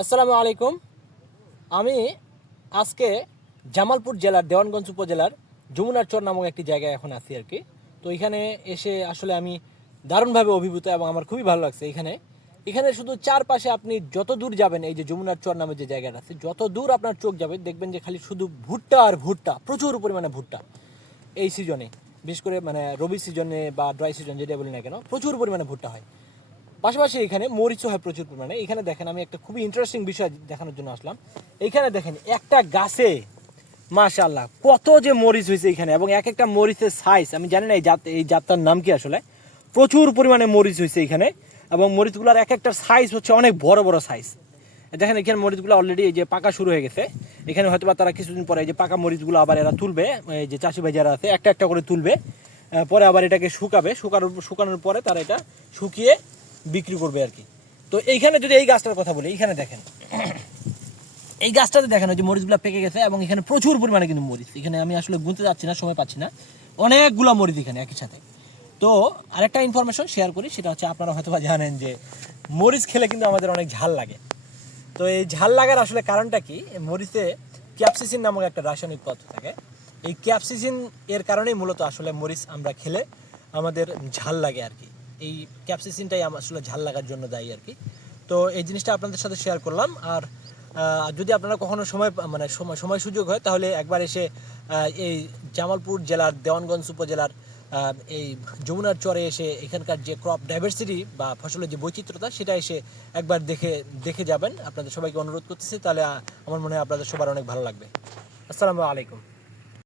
আসসালামু আলাইকুম। আমি আজকে জামালপুর জেলার দেওয়ানগঞ্জ উপজেলার যমুনার চর নামক একটি জায়গায় এখন আছি আর কি। তো এখানে এসে আসলে আমি দারুণভাবে অভিভূত এবং আমার খুবই ভালো লাগছে এখানে। এখানে শুধু চারপাশে আপনি যত দূর যাবেন, এই যে যমুনার চর নামে যে জায়গাটা আছে, যত দূর আপনার চোখ যাবে, দেখবেন যে খালি শুধু ভুট্টা আর ভুট্টা, প্রচুর পরিমাণে ভুট্টা। এই সিজনে বিশেষ করে মানে রবি সিজনে বা ড্রাই সিজন যেটা বলি না কেন, প্রচুর পরিমাণে ভুট্টা হয়। পাশাপাশি এখানে মরিচও হয় প্রচুর পরিমাণে। এখানে দেখেন আমি একটা খুবই ইন্টারেস্টিং বিষয় দেখানোর জন্য আসলাম। এখানে দেখেন একটা গাছে মাশাল্লাহ কত যে মরিচ হয়েছে এখানে এবং এক একটা মরিচের সাইজ আমি জানি না এই জাত এই জাতটার নাম কি আসলে, প্রচুর পরিমাণে মরিচ হয়েছে এখানে এবং মরিচগুলোর এক একটা সাইজ হচ্ছে অনেক বড় বড় সাইজ দেখেন এখানে মরিচগুলো অলরেডি এই যে পাকা শুরু হয়ে গেছে। এখানে হয়তো বা তারা কিছুদিন পরে এই যে পাকা মরিচগুলো আবার এরা তুলবে, এই যে চাষি ভাই যারা আছে, একটা একটা করে তুলবে। পরে আবার এটাকে শুকাবে। শুকানোর শুকানোর পরে তারা এটা শুকিয়ে বিক্রি করবে আর কি। তো এইখানে যদি এই গাছটার কথা বলি, এইখানে দেখেন। এই গাছটাতে দেখেন, ওই যে মরিচগুলো পেকে গেছে এবং এখানে প্রচুর পরিমাণে কিন্তু মরিচ। এখানে আমি আসলে গুনতে যাচ্ছি না, সময় পাচ্ছি না। অনেকগুলো মরিচ এখানে, একই সাথে। তো আরেকটা ইনফরমেশন শেয়ার করি, সেটা হচ্ছে আপনারা হয়তো জানেন যে মরিচ খেলে কিন্তু আমাদের অনেক ঝাল লাগে। তো এই ঝাল লাগার আসলে কারণটা কি? মরিচে ক্যাপসিসিন নামক একটা রাসায়নিক পদার্থ থাকে। এই ক্যাপসিসিন এর কারণেই মূলত আসলে মরিচ আমরা খেলে আমাদের ঝাল লাগে আর কি। এই ক্যাপসিসিনটাই আম- আসলে ঝাল লাগার জন্য দায়ী আর কি। তো এই জিনিসটা আপনাদের সাথে শেয়ার করলাম। আর যদি আপনারা কখনো সময় মানে সময় সময় সুযোগ হয়, তাহলে একবার এসে এই জামালপুর জেলার, দেওয়ানগঞ্জ উপজেলার এই যমুনার চরে এসে এখানকার যে ক্রপ ডাইভার্সিটি বা ফসলের যে বৈচিত্র্যতা, সেটা এসে একবার দেখে দেখে যাবেন। আপনাদের সবাইকে অনুরোধ করতেছি, তাহলে আমার মনে হয় আপনাদের সবার অনেক ভালো লাগবে। আসসালামু আলাইকুম।